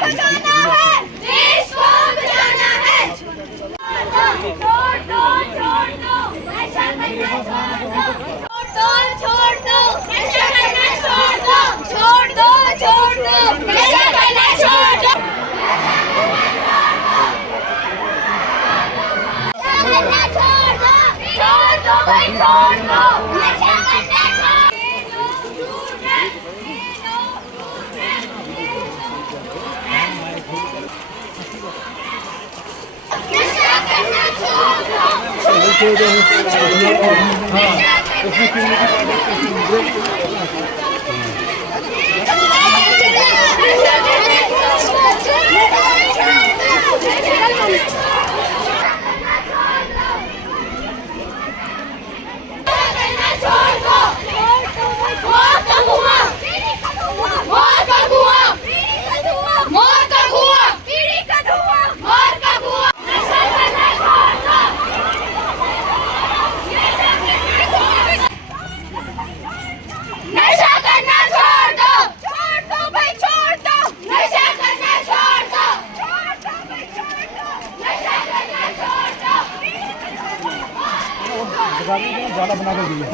बचाना है, देश को बचाना है। छोड़ दो, छोड़ दो, नशा करना छोड़ दो, नशा करना छोड़ दो, छोड़ दो, छोड़ दो, नशा करना छोड़ दो, छोड़ दो भाई, छोड़ दो, नशा करना छोड़ ज्यादा बना कर दिया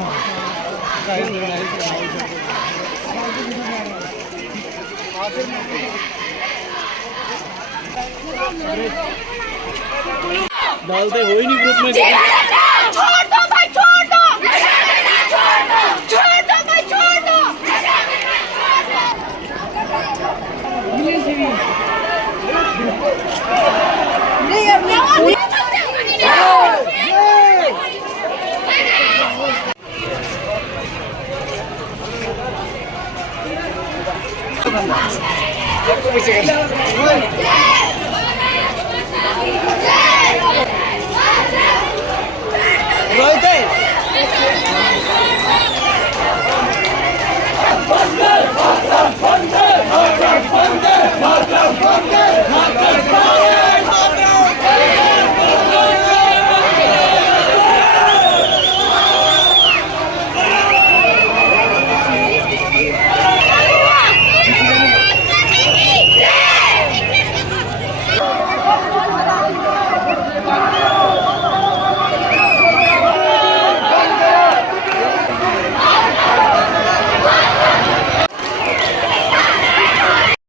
डालते हो ही नहीं ग्रुप में। छोड़ दो भाई, छोड़ दो, छोड़ दो, छोड़ दो भाई, छोड़ दो, रोहित